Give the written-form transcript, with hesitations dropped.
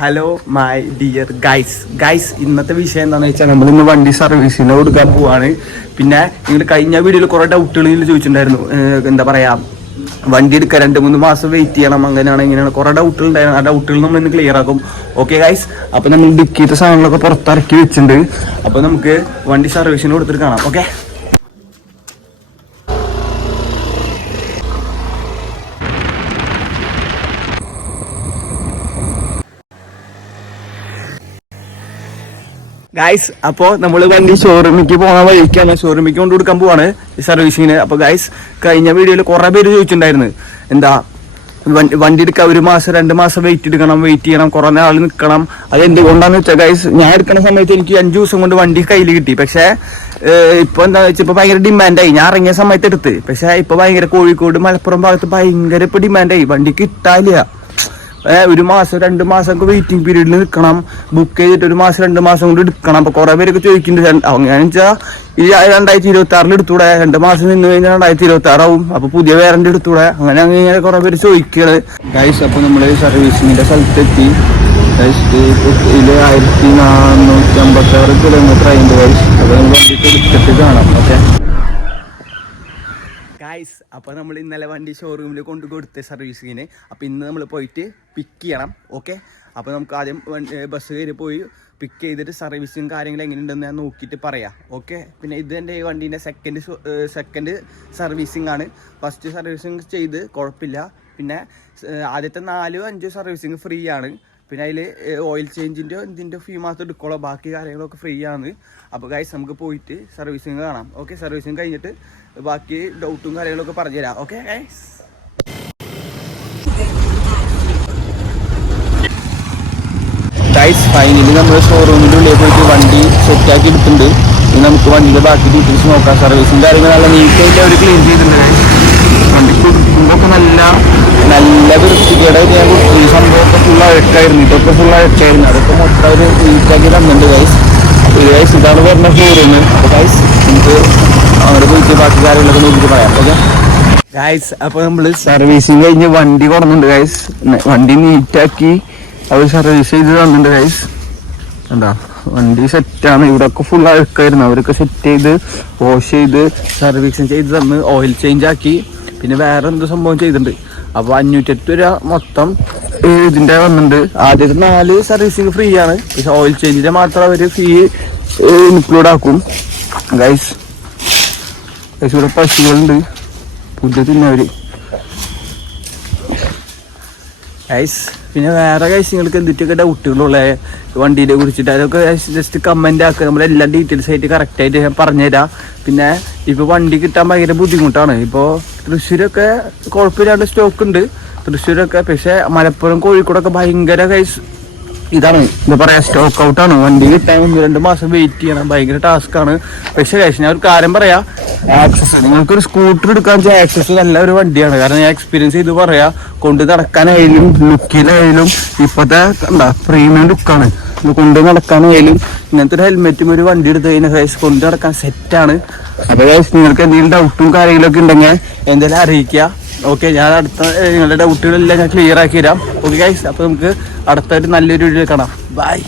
Hello my dear guys ഇന്നത്തെ വിഷയം എന്താണെന്ന് വെച്ചാൽ നമ്മളിന്ന് വണ്ടി സർവീസിന് കൊടുക്കാൻ പോവാണ്. പിന്നെ നിങ്ങൾ കഴിഞ്ഞ വീഡിയോയിൽ കുറേ ഡൗട്ടുകൾ ചോദിച്ചിട്ടുണ്ടായിരുന്നു. എന്താ പറയുക, വണ്ടി എടുക്കാൻ 2-3 മാസം വെയിറ്റ് ചെയ്യണം, അങ്ങനെയാണ് ഇങ്ങനെയാണ് കുറേ ഡൗട്ടുകൾ ഉണ്ടായിരുന്നു. ആ ഡൗട്ടുകൾ നമ്മൾ ഇന്ന് ക്ലിയർ ആക്കും. ഓക്കെ ഗൈസ്, അപ്പോൾ നമ്മൾ ഡിക്കിയുടെ സാധനങ്ങളൊക്കെ പുറത്തിറക്കി വെച്ചിട്ടുണ്ട്. അപ്പോൾ നമുക്ക് വണ്ടി സർവീസിന് കൊടുത്തിട്ട് കാണാം. ഓക്കെ, ഗൈസ് അപ്പോൾ നമ്മൾ വണ്ടി ഷോറൂമിലേക്ക് പോകാൻ വഴിക്കാണ്, ഷോറൂമിലേക്ക് കൊണ്ട് കൊടുക്കാൻ പോവാണ് സർവീസിങ്ങിന്. അപ്പോൾ ഗൈസ് കഴിഞ്ഞ വീഡിയോയിൽ കുറേ പേര് ചോദിച്ചിട്ടുണ്ടായിരുന്നു, എന്താ വണ്ടി എടുക്കാൻ 1 മാസം 2 മാസം വെയിറ്റ് ചെയ്യണം, കുറേ നാൾ നിൽക്കണം. അത് എന്തുകൊണ്ടാന്ന് വെച്ചാൽ ഗൈസ്, ഞാൻ എടുക്കുന്ന സമയത്ത് എനിക്ക് 5 ദിവസം കൊണ്ട് വണ്ടി കയ്യിൽ കിട്ടി. പക്ഷേ ഇപ്പോൾ എന്താണെന്ന് വെച്ചാൽ ഇപ്പോൾ ഭയങ്കര ഡിമാൻഡായി. ഞാൻ ഇറങ്ങിയ സമയത്ത് എടുത്ത്, പക്ഷേ ഇപ്പോൾ ഭയങ്കര കോഴിക്കോട് മലപ്പുറം ഭാഗത്ത് ഭയങ്കര ഇപ്പോൾ ഡിമാൻഡായി, വണ്ടി കിട്ടാനില്ല. 1 മാസം 2 മാസം ഒക്കെ വെയിറ്റിംഗ് പീരീഡിൽ നിൽക്കണം, ബുക്ക് ചെയ്തിട്ട് 1 മാസം 2 മാസം കൊണ്ട് എടുക്കണം. അപ്പോൾ കുറേ പേരൊക്കെ ചോദിക്കുന്നുണ്ട്, അങ്ങനെ വെച്ചാൽ ഈ 2026 എടുത്തൂടെ, 2 മാസം നിന്ന് കഴിഞ്ഞാൽ 2026 ആവും, അപ്പോൾ പുതിയ വേറെൻ്റെ എടുത്തൂടെ, അങ്ങനെ അങ്ങനെ കുറേ പേര് ചോദിക്കുന്നത് ഗൈസ്. അപ്പോൾ നമ്മൾ സർവീസിങ്ങിൻ്റെ സ്ഥലത്തെത്തി. ഇതിൽ 1456 കിലോമീറ്റർ ആയിട്ട് ഗൈസ്. അപ്പോൾ നമ്മൾ വണ്ടിയിട്ട് എടുത്തിട്ട് കാണാം. ഓക്കെ ഗൈസ്, അപ്പോൾ നമ്മൾ ഇന്നലെ വണ്ടി ഷോറൂമിൽ കൊണ്ട് കൊടുത്ത സർവീസിങ്ങിന്. അപ്പോൾ ഇന്ന് നമ്മൾ പോയിട്ട് പിക്ക് ചെയ്യണം. ഓക്കെ, അപ്പോൾ നമുക്ക് ആദ്യം ബസ് കയറി പോയി പിക്ക് ചെയ്തിട്ട് സർവീസിങ് കാര്യങ്ങൾ എങ്ങനെയുണ്ടെന്ന് ഞാൻ നോക്കിയിട്ട് പറയാം. ഓക്കെ, പിന്നെ ഇത് എൻ്റെ ഈ വണ്ടീൻ്റെ സെക്കൻഡ് സർവീസിങ് ആണ്. ഫസ്റ്റ് സർവീസിങ് ചെയ്ത് കുഴപ്പമില്ല. പിന്നെ ആദ്യത്തെ 4-5 സർവീസിങ് ഫ്രീ ആണ്. പിന്നെ അതിൽ ഓയിൽ ചേഞ്ചിൻ്റെ ഇതിൻ്റെ ഫീ മാത്രം എടുക്കുള്ളൂ, ബാക്കി കാര്യങ്ങളൊക്കെ ഫ്രീ ആണ്. അപ്പോൾ ഗൈസ് നമുക്ക് പോയിട്ട് സർവീസിങ് കാണാം. ഓക്കെ, സർവീസിങ് കഴിഞ്ഞിട്ട് ബാക്കി ഡൗട്ടും കാര്യങ്ങളൊക്കെ പറഞ്ഞുതരാം. ഓക്കെ ഗൈസ്, ഫൈനലി നമ്മൾ ഷോറൂമിൻ്റെ ഉള്ളിൽ പോയിട്ട് വണ്ടി സെറ്റാക്കി എടുത്തിട്ടുണ്ട്. ഇനി നമുക്ക് വണ്ടിയുടെ ബാക്കി ഡീറ്റെയിൽസ് നോക്കാം. സർവീസും കാര്യങ്ങൾ നല്ല നീറ്റായിട്ട് അവർ ക്ലീൻ ചെയ്തിട്ടുണ്ട്. വണ്ടി കൊടുക്കുമ്പോഴൊക്കെ നല്ല വൃത്തികേടെ ഞാൻ കൊടുത്തു. ഈ സംഭവമൊക്കെ ഫുൾ അഴുക്കായിരുന്നു, ഇതൊക്കെ ഫുൾ അഴുക്കായിരുന്നു. അതൊക്കെ മൊത്തം അവർ നീറ്റാക്കി തന്നിട്ടുണ്ട് ഗൈസ്. അപ്പോൾ ഗൈസ് ഇതാണ് പറഞ്ഞ ഷോറൂം. അപ്പോൾ ഗൈസ് നമുക്ക് അവിടെ പോയിട്ട് ബാക്കി കാര്യങ്ങളൊക്കെ നോക്കിയിട്ട് പറയാം. ഓക്കെ ഗൈസ്, അപ്പോൾ നമ്മൾ സർവീസിങ് കഴിഞ്ഞ് വണ്ടി കൊടുക്കുന്നുണ്ട് ഗൈസ്. വണ്ടി നീറ്റാക്കി അവർ സർവീസ് ചെയ്ത് തന്നിട്ടുണ്ട് ഗൈസ്. എന്താ വണ്ടി സെറ്റാണ്. ഇവിടെയൊക്കെ ഫുൾ അഴുക്കായിരുന്നു, അവരൊക്കെ സെറ്റ് ചെയ്ത് വാഷ് ചെയ്ത് സർവീസിങ് ചെയ്ത് തന്ന് ഓയിൽ ചേഞ്ച് ആക്കി. പിന്നെ വേറെ എന്തോ സംഭവം ചെയ്തിട്ടുണ്ട്. അപ്പോൾ 508 രൂപ മൊത്തം ഇതിൻ്റെ വന്നിട്ടുണ്ട്. ആദ്യത്തെ 4 സർവീസിങ് ഫ്രീ ആണ്, പക്ഷെ ഓയിൽ ചേഞ്ചിൻ്റെ മാത്രം അവർ ഫീ ഇൻക്ലൂഡ് ആക്കും ഗൈസ്. ഇവിടെ പശുക്കളുണ്ട്, പുല്ല് തിന്നവർ ഗൈസ്. പിന്നെ വേറെ ഗൈസ് നിങ്ങൾക്ക് എന്തിട്ടൊക്കെ ഡൗട്ടുകളുള്ള വണ്ടീനെ കുറിച്ചിട്ട് അതൊക്കെ ജസ്റ്റ് കമൻ്റ് ആക്കുക. നമ്മളെല്ലാ ഡീറ്റെയിൽസ് ആയിട്ട് കറക്റ്റായിട്ട് ഞാൻ പറഞ്ഞുതരാം. പിന്നെ ഇപ്പോൾ വണ്ടി കിട്ടാൻ ഭയങ്കര ബുദ്ധിമുട്ടാണ്. ഇപ്പോൾ തൃശ്ശൂരൊക്കെ കുഴപ്പമില്ലാണ്ട് സ്റ്റോക്ക് ഉണ്ട്, തൃശ്ശൂരൊക്കെ. പക്ഷേ മലപ്പുറം കോഴിക്കോടൊക്കെ ഭയങ്കര ഗൈസ് ഇതാണ്, എന്താ പറയുക, സ്റ്റോക്ക് ഔട്ടാണ്. വണ്ടി കിട്ടാൻ 1-2 മാസം വെയിറ്റ് ചെയ്യണം, ഭയങ്കര ടാസ്ക്കാണ്. പക്ഷേ ഗൈസ് ഞാൻ ഒരു കാര്യം പറയാം, ആക്സസ് നിങ്ങൾക്കൊരു സ്കൂട്ടർ എടുക്കാൻ വെച്ചാൽ ആക്സസ് നല്ല ഒരു വണ്ടിയാണ്. കാരണം ഞാൻ എക്സ്പീരിയൻസ് ചെയ്ത് പറയാം, കൊണ്ട് നടക്കാനായാലും ലുക്കിനായാലും ഇപ്പോഴത്തെ എന്താ പ്രീമിയം ലുക്കാണ്. കൊണ്ട് നടക്കാനായാലും ഇങ്ങനത്തെ ഒരു ഹെൽമെറ്റും ഒരു വണ്ടി എടുത്ത് കഴിഞ്ഞാൽ ഗൈസ് കൊണ്ട് നടക്കാൻ സെറ്റാണ്. അപ്പോൾ ഗൈസ് നിങ്ങൾക്ക് എന്തെങ്കിലും ഡൗട്ടും കാര്യങ്ങളൊക്കെ ഉണ്ടെങ്കിൽ എന്തെങ്കിലും അറിയിക്കുക. ഓക്കെ, ഞാൻ അടുത്ത നിങ്ങളുടെ ഡൗട്ടുകളെല്ലാം ഞാൻ ക്ലിയർ ആക്കി തരാം. ഓക്കെ ഗൈസ്, അപ്പോൾ നമുക്ക് അടുത്തൊരു നല്ലൊരു വീഡിയോ കാണാം. ബൈ.